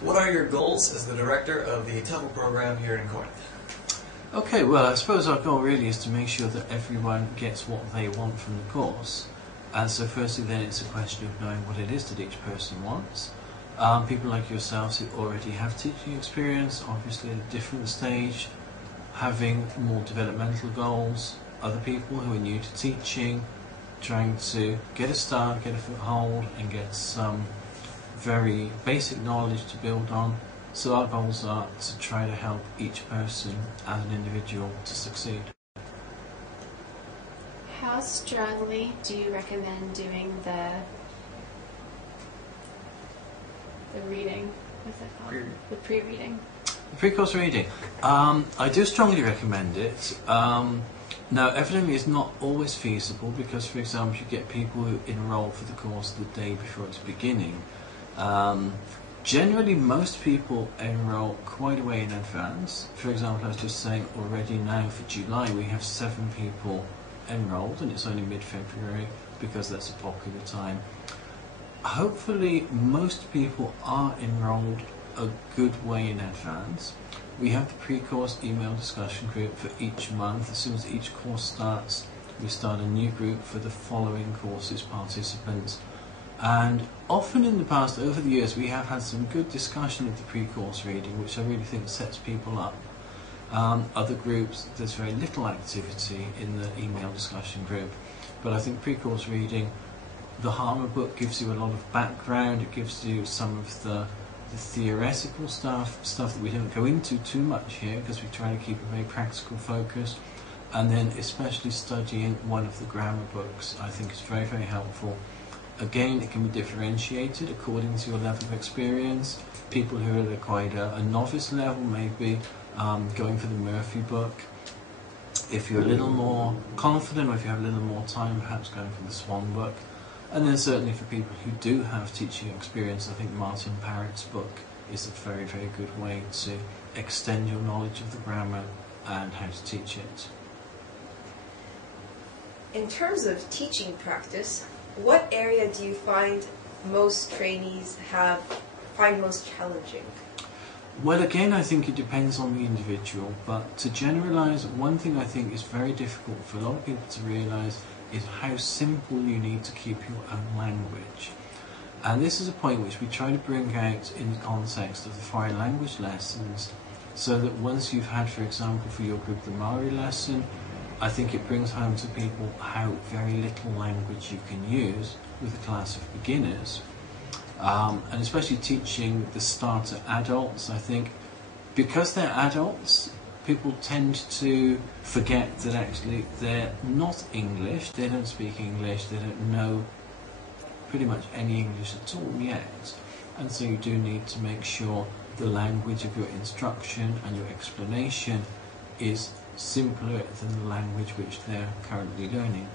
What are your goals as the director of the TEFL program here in Corinth? Okay, well, I suppose our goal really is to make sure that everyone gets what they want from the course. And so firstly then it's a question of knowing what it is that each person wants. People like yourselves who already have teaching experience, obviously at a different stage, having more developmental goals. Other people who are new to teaching, trying to get a start, get a foothold and get some very basic knowledge to build on. So our goals are to try to help each person as an individual to succeed. How strongly do you recommend doing the reading? What's that called? The pre-reading. The pre-course reading. I do strongly recommend it. Now, evidently it's not always feasible because, for example, you get people who enroll for the course the day before it's beginning. Generally, most people enroll quite a way in advance. For example, I was just saying already now for July we have 7 people enrolled, and it's only mid-February because that's a popular time. Hopefully, most people are enrolled a good way in advance. We have the pre-course email discussion group for each month. As soon as each course starts, we start a new group for the following courses participants. And often in the past, over the years, we have had some good discussion of the pre-course reading, which I really think sets people up. Other groups, there's very little activity in the email discussion group, but I think pre-course reading, the Harmer book gives you a lot of background, it gives you some of the theoretical stuff that we don't go into too much here because we try to keep a very practical focus, and then especially studying one of the grammar books I think is very, very helpful. Again, it can be differentiated according to your level of experience. People who are at quite a novice level may be going for the Murphy book. If you're a little more confident or if you have a little more time, perhaps going for the Swan book. And then certainly for people who do have teaching experience, I think Martin Parrott's book is a very, very good way to extend your knowledge of the grammar and how to teach it. In terms of teaching practice, what area do you find most trainees find most challenging? Well, again, I think it depends on the individual, but to generalise, one thing I think is very difficult for a lot of people to realise is how simple you need to keep your own language. And this is a point which we try to bring out in the context of the foreign language lessons, so that once you've had, for example, for your group the Maori lesson, I think it brings home to people how very little language you can use with a class of beginners. And especially teaching the starter adults, I think, because they're adults, people tend to forget that actually they're not English, they don't speak English, they don't know pretty much any English at all yet. And so you do need to make sure the language of your instruction and your explanation is simpler than the language which they're currently learning.